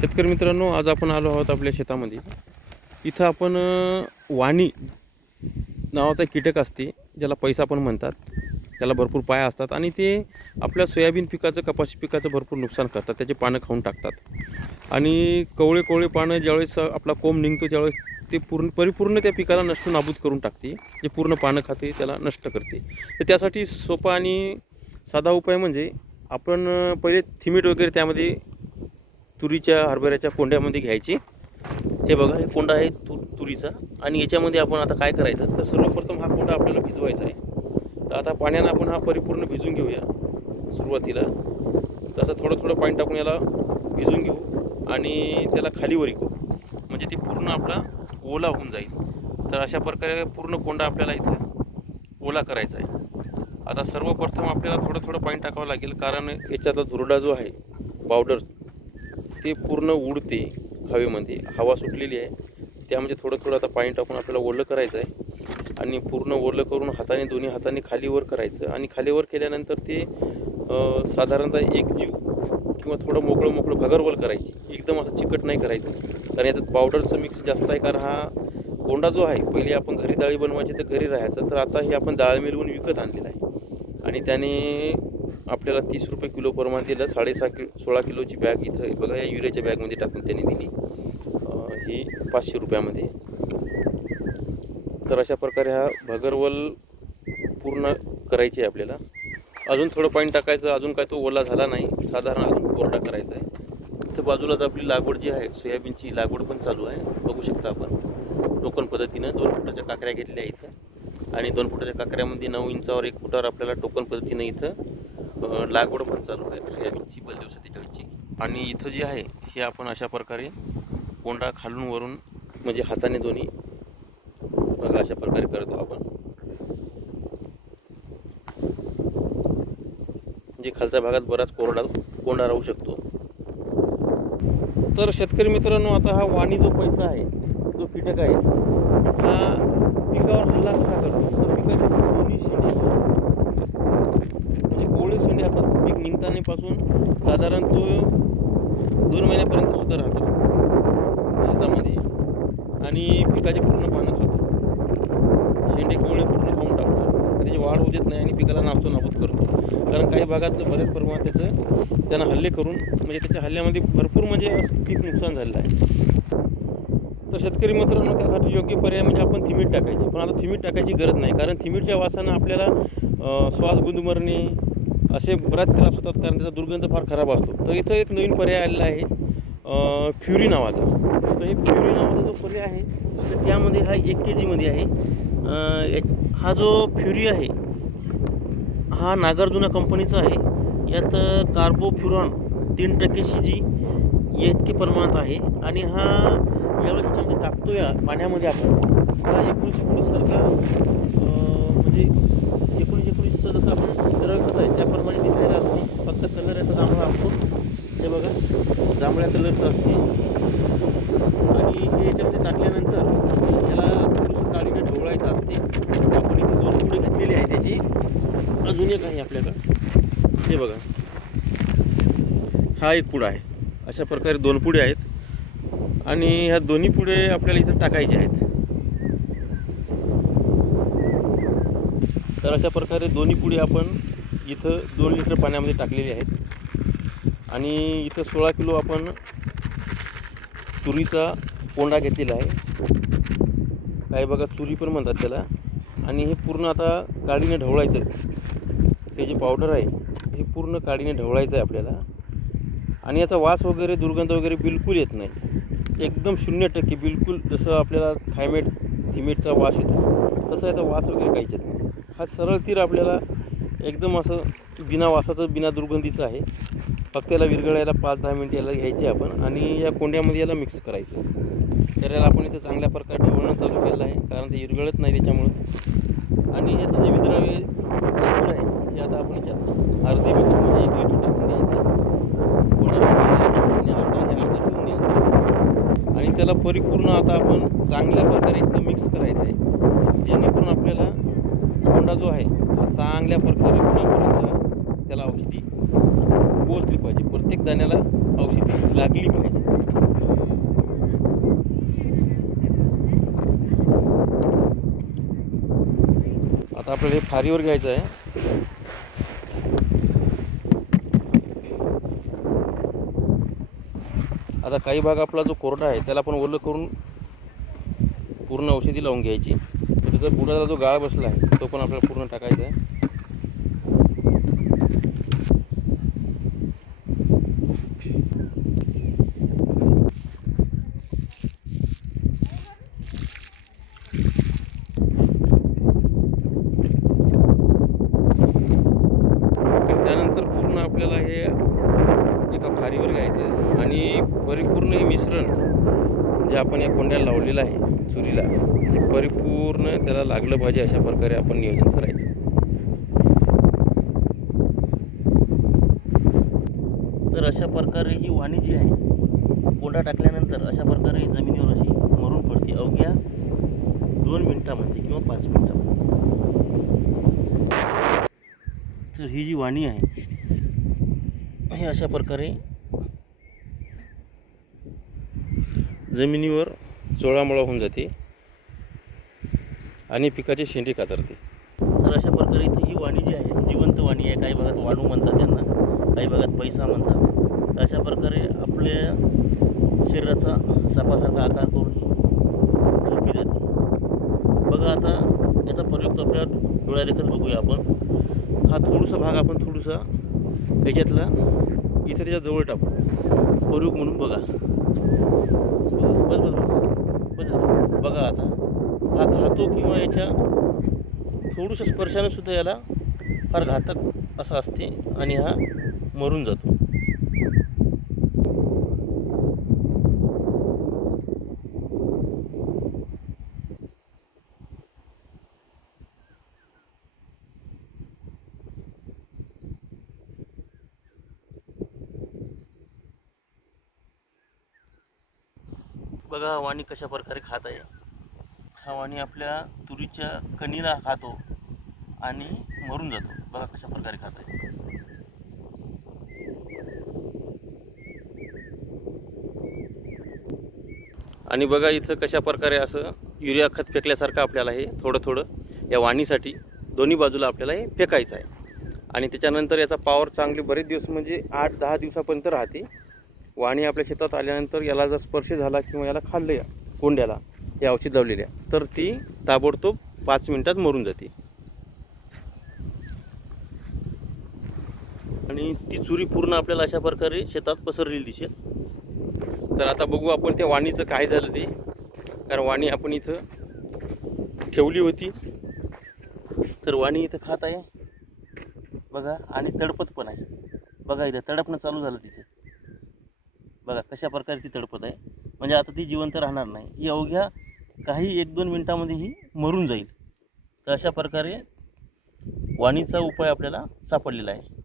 शेतकरी मित्रांनो आज आपण आलो आहोत आपल्या शेतामध्ये. इथं आपण वाणी नावाचा एक कीटक असते ज्याला पैसा पण म्हणतात. त्याला भरपूर पाया असतात आणि ते आपल्या सोयाबीन पिकाचं कपाशी पिकाचं भरपूर नुकसान करतात. त्याचे पानं खाऊन टाकतात. आणि कवळे कवळे पानं ज्यावेळेस आपला कोंब निघतो त्यावेळेस ते पूर्ण परिपूर्ण त्या पिकाला नष्ट नाबूद करून टाकते. जे पूर्ण पानं खाते त्याला नष्ट करते. तर त्यासाठी सोपा आणि साधा उपाय म्हणजे आपण पहिले थिमीट वगैरे त्यामध्ये तुरीच्या हरभऱ्याच्या कोंड्यामध्ये घ्यायची. हे बघा हे कोंडा आहे तु तुरीचा. आणि याच्यामध्ये आपण आता काय करायचं? तर सर्वप्रथम हा कोंडा आपल्याला भिजवायचा आहे. तर आता पाण्यानं आपण हा परिपूर्ण भिजून घेऊया सुरुवातीला. तसं थोडं थोडं पाणी टाकून याला भिजून घेऊ आणि त्याला खालीवर करू. म्हणजे ते पूर्ण आपला ओला होऊन जाईल. तर अशा प्रकारे पूर्ण कोंडा आपल्याला इथं ओला करायचा आहे. आता सर्वप्रथम आपल्याला थोडं थोडं पाणी टाकावं लागेल कारण याच्यातला धुरडा जो आहे पावडर ते पूर्ण उडते हवेमध्ये. हवा सुटलेली आहे. त्यामध्ये थोडं थोडं आता पाणी टाकून आपल्याला ओलं करायचं आहे आणि पूर्ण ओलं करून हाताने दोन्ही हाताने खालीवर करायचं. आणि खालीवर केल्यानंतर ते साधारणतः एक जीव किंवा थोडं मोकळं मोकळं भगरवल करायची. एकदम असं चिकट नाही करायचं. कारण याच्यात पावडरचं मिक्स जास्त आहे. कारण हा कोंडा जो आहे पहिले आपण घरी डाळी बनवायची तर घरी राहायचं. तर आता हे आपण डाळ मिळवून विकत आणलेलं आहे. आणि त्याने आपल्याला तीस रुपये किलो प्रमाण दिलं. साडेसहा किलो सोळा किलोची बॅग इथं बघा या युरियाच्या बॅगमध्ये टाकून त्यांनी दिली. ही पाचशे रुपयामध्ये. तर अशा प्रकारे हा भगरवल पूर्ण करायची आहे आपल्याला. अजून थोडं पाणी टाकायचं. अजून काय तो ओला झाला नाही. साधारण अजून कोरडा करायचा आहे. इथं बाजूलाच आपली लागवड जी आहे सोयाबीनची लागवड पण चालू आहे. बघू शकता आपण. टोकन पद्धतीनं दोन फुटाच्या काकऱ्या घेतल्या इथं. आणि दोन फुटाच्या काकऱ्यामध्ये नऊ इंचावर एक फुटावर आपल्याला टोकन पद्धतीनं इथं लागवड पण चालू आहे. सोयाबीनची बलदेव सत्तेचाळीसची आणि इथं जी आहे हे आपण अशा प्रकारे कोंडा खालून वरून म्हणजे हाताने दोन्ही बघा अशा प्रकारे करतो आपण. म्हणजे खालच्या भागात बराच कोरडा कोंडा राहू शकतो. तर शेतकरी मित्रांनो आता हा वाणी जो पैसा आहे जो कीटक आहे हा पिकावर हल्ला कसा करतो? तर पिकाचे दोन्ही शेंडे शेंगदाणेपासून साधारण तो दोन महिन्यापर्यंत सुद्धा राहतो. शेतामध्ये. आणि पिकाचे पूर्ण पानं खातो. शेंडे कोवळे पूर्ण खाऊन टाकतो. त्याची वाढ होऊ देत नाही आणि पिकाला नाचतो नाबूद करतो. कारण काही भागातलं बऱ्याच प्रमाणात त्याचं त्यांना हल्ले करून म्हणजे त्याच्या हल्ल्यामध्ये भरपूर म्हणजे पीक नुकसान झालेलं आहे. तर शेतकरी मित्रांनो त्यासाठी योग्य पर्याय म्हणजे आपण थिमीट टाकायची. पण आता थिमीट टाकायची गरज नाही. कारण थिमीटच्या वासानं आपल्याला श्वास गुंदमरणे असे बराच त्रास होतात कारण त्याचा दुर्गंध फार खराब असतो. तर इथं एक नवीन पर्याय आलेला आहे फ्युरी नावाचा. तर हे फ्युरी नावाचा जो पर्याय आहे तर त्यामध्ये हा एक के जीमध्ये आहे. हा जो फ्युरी आहे हा नागार्जुना कंपनीचा आहे. यात कार्बोफ्युरॉन तीन टक्के सी जी इतके प्रमाणात आहे. आणि हा यावेळेस त्याच्यामध्ये टाकतो या पाण्यामध्ये आपण. हा एकोणीस एकोणीस सारखा म्हणजे एकोणीस एकोणीसचा जसं आपण द्रव खत आहे त्याप्रमाणे दिसायला असते फक्त कलर याचा जांभळा असतो हे बघा जांभळ्या कलरचं असते आणि हे याच्यामध्ये टाकल्यानंतर याला थोडंसं काळीने ढवळायचं असते आपण इथे दोन पुढे घेतलेली आहे त्याची अजून एक आहे आपल्याकडं हे बघा हा एक पुडा आहे. अशा प्रकारे दोन पुढे आहेत. आणि ह्या दोन्ही पुढे आपल्याला इथं टाकायचे आहेत. तर अशा प्रकारे दोन्ही पुढे आपण इथं दोन लिटर पाण्यामध्ये टाकलेले आहेत. आणि इथं सोळा किलो आपण तुरीचा कोंडा घेतलेला आहे. काही बघा चुरी पण म्हणतात त्याला. आणि हे पूर्ण आता काडीने ढवळायचं हे जे पावडर आहे हे पूर्ण काडीने ढवळायचं आहे आपल्याला. आणि याचा वास वगैरे दुर्गंध वगैरे बिलकुल येत नाही. एकदम शून्य टक्के बिलकुल जसं आपल्याला थायमेट थिमेटचा वास येतो तसा याचा वास वगैरे काहीच येत नाही. हा सरळ तीर आपल्याला एकदम असं बिना वासाचं बिना दुर्गंधीचं आहे. फक्त याला विरघळायला पाच दहा मिनटं याला घ्यायचे आपण आणि या कोंड्यामध्ये याला मिक्स करायचं. तर याला आपण इथं चांगल्या प्रकारे ढवळणं चालू केलं आहे कारण ते विरघळत नाही त्याच्यामुळं. आणि याचं जे विद्राव्य आहे ते आता आपण याच्यात अर्धे लिटर म्हणजे एक लिटर टाकून द्यायचं कोंड्यामध्ये आणि अर्धा हे अर्धा ठेवून द्यायचं आणि त्याला परिपूर्ण आता आपण चांगल्या प्रकारे एकदम मिक्स करायचं आहे. जेणेकरून आपल्याला कोंडा जो आहे हा चांगल्या प्रकारे कुणापर्यंत त्याला औषधी पोचली पाहिजे. प्रत्येक दाण्याला औषधी लागली पाहिजे. आता आपल्याला हे फारीवर घ्यायचं आहे. आता काही भाग आपला जो कोरडा आहे त्याला आपण ओलं करून पूर्ण औषधी लावून घ्यायची. तर त्याचा बुडाचा जो गाळ बसला आहे तो पण आपल्याला पूर्ण टाकायचा आहे आणि त्यानंतर पूर्ण आपल्याला हे एका फारीवर घ्यायचं आहे आणि परिपूर्ण हे मिश्रण जे आपण या कोंड्याला लावलेला आहे चुरीला. ते परिपूर्ण त्याला लागलं पाहिजे अशा प्रकारे आपण नियोजन करायचं. तर अशा प्रकारे ही वाणी जी आहे कोंडा टाकल्यानंतर अशा प्रकारे जमिनीवर अशी मरून पडते. अवघ्या दोन मिनिटामध्ये किंवा पाच मिनिटामध्ये. तर ही जी वाणी आहे ही अशा प्रकारे जमिनीवर चोळामोळा होऊन जाते आणि पिकाचे शेंडे कातरते. तर अशा प्रकारे इथे ही वाणी जी आहे जिवंत वाणी आहे. काही भागात वाणू म्हणतात त्यांना काही भागात पैसा म्हणतात. तर अशा प्रकारे आपल्या शरीराचा सापासारखा आकार करून ही झोपी जाते. बघा आता याचा प्रयोग आपल्या डोळ्यादेखील बघूया आपण. हा थोडासा भाग आपण थोडासा त्याच्यातला इथे त्याच्याजवळ टाकू. प्रयोग म्हणून बघा. बस बस बस. बस बघा आता. हा खातो किंवा याच्या थोडंसं स्पर्शानं सुद्धा याला फार घातक असं असते आणि हा मरून जातो. बघा हा वाणी कशा प्रकारे खात आहे. हा वाणी आपल्या तुरीच्या कणीला खातो आणि मरून जातो. बघा कशा प्रकारे खात आहे. आणि बघा इथं कशा प्रकारे असं युरिया खत फेकल्यासारखं आपल्याला हे थोडं थोडं या वाणीसाठी दोन्ही बाजूला आपल्याला हे फेकायचं आहे. आणि त्याच्यानंतर याचा पावर चांगली बरेच दिवस म्हणजे आठ दहा दिवसापर्यंत राहते. वाणी आपल्या शेतात आल्यानंतर याला जर स्पर्श झाला किंवा याला खाल्लं या कोंड्याला या औषध लावलेल्या तर ती ताबडतोब पाच मिनिटात मरून जाते. आणि ती चुरी पूर्ण आपल्याला अशा प्रकारे शेतात पसरलेली दिसेल. तर आता बघू आपण त्या वाणीचं काय झालं ते. कारण वाणी आपण इथं ठेवली होती. तर वाणी इथं खात आहे. बघा आणि तडपत पण आहे. बघा इथं तडपणं चालू झालं तिचं. बघा कशा प्रकारे ती तडपत आहे. म्हणजे आता ती जिवंत राहणार नाही. ही अवघ्या काही एक दोन मिनटामध्ये ही मरून जाईल. तर अशा प्रकारे वाणीचा उपाय आपल्याला सापडलेला आहे.